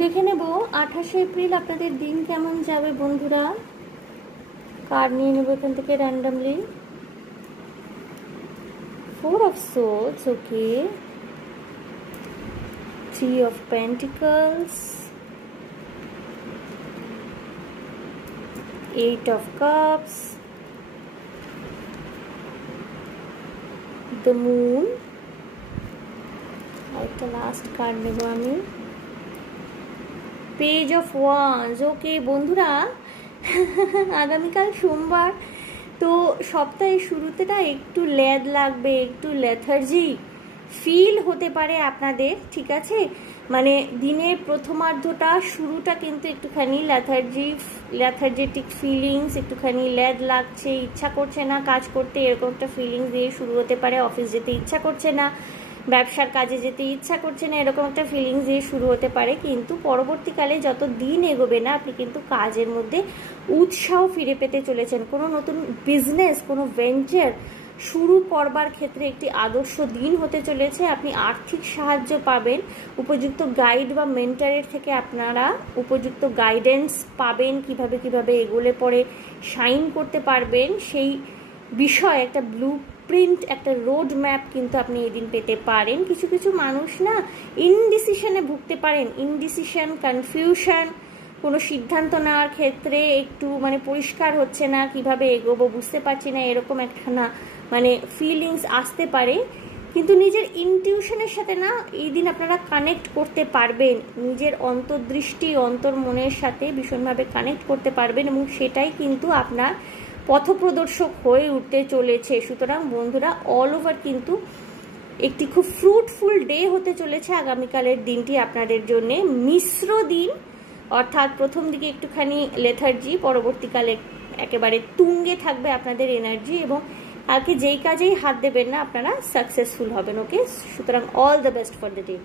দেখে নেব 28 এপ্রিল আপনাদের দিন কেমন যাবে বন্ধুরা। কার্ড নিয়ে নেব এখান থেকে randomly. 4 of Swords, okay. 3 of Pentacles, 8 of Cups, the Moon, একটা লাস্ট কার্ড নেব আমি, পেজ অফ ওয়ান্স। ওকে বন্ধুরা, আগামীকাল সোমবার, তো সপ্তাহের শুরুতে না একটু লেদ লাগবে, একটু লেথার্জি ফিল হতে পারে আপনাদের, ঠিক আছে? মানে দিনের প্রথমার্ধটা শুরুটা কিন্তু একটুখানি লেথার্জেটিক ফিলিংস, একটুখানি লেদ লাগছে, ইচ্ছা করছে না কাজ করতে, এরকম একটা ফিলিংস দিয়ে শুরু হতে পারে। অফিস যেতে ইচ্ছা করছে না, ব্যবসার কাজে যেতে ইচ্ছা করছে না, এরকম একটা ফিলিংস দিয়ে শুরু হতে পারে। কিন্তু পরবর্তীকালে যত দিন এগোবে না, আপনি কিন্তু কাজের মধ্যে উৎসাহ ফিরে পেতে চলেছেন। কোনো নতুন বিজনেস, কোনো ভেঞ্চার শুরু করবার ক্ষেত্রে একটি আদর্শ দিন হতে চলেছে। আপনি আর্থিক সাহায্য পাবেন, উপযুক্ত গাইড বা মেন্টারের থেকে আপনারা উপযুক্ত গাইডেন্স পাবেন, কিভাবে এগোলে পরে শাইন করতে পারবেন সেই বিষয় একটা ব্লু প্রিন্ট, একটা রোড ম্যাপ কিন্তু আপনি এদিন পেতে পারেন। কিছু কিছু মানুষ না ইনডিসিশনে ভুগতে পারেন, ইনডিসিশন, কনফিউশন, কোনো সিদ্ধান্ত নেওয়ার ক্ষেত্রে একটু মানে পরিষ্কার হচ্ছে না, কিভাবে এগোবো বুঝতে পারছি না, এরকম একটা না মানে ফিলিংস আসতে পারে। কিন্তু নিজের ইনটিউশনের সাথে না এই দিন আপনারা কানেক্ট করতে পারবেন, নিজের অন্তর্দৃষ্টি, অন্তর্মনের সাথে ভীষণভাবে কানেক্ট করতে পারবেন, এবং সেটাই কিন্তু আপনার পথপ্রদর্শক হয়ে উঠতে চলেছে। সুতরাং বন্ধুরা, অল ওভার কিন্তু একটি খুব ফ্রুটফুল ডে হতে চলেছে আগামীকালের দিনটি আপনাদের জন্য। মিশ্র দিন, অর্থাৎ প্রথম দিকে একটুখানি লেথার্জি, পরবর্তীকালে একেবারে তুঙ্গে থাকবে আপনাদের এনার্জি, এবং কালকে যেই কাজেই হাত দেবেন না আপনারা সাকসেসফুল হবেন। ওকে, সুতরাং all the best for the day.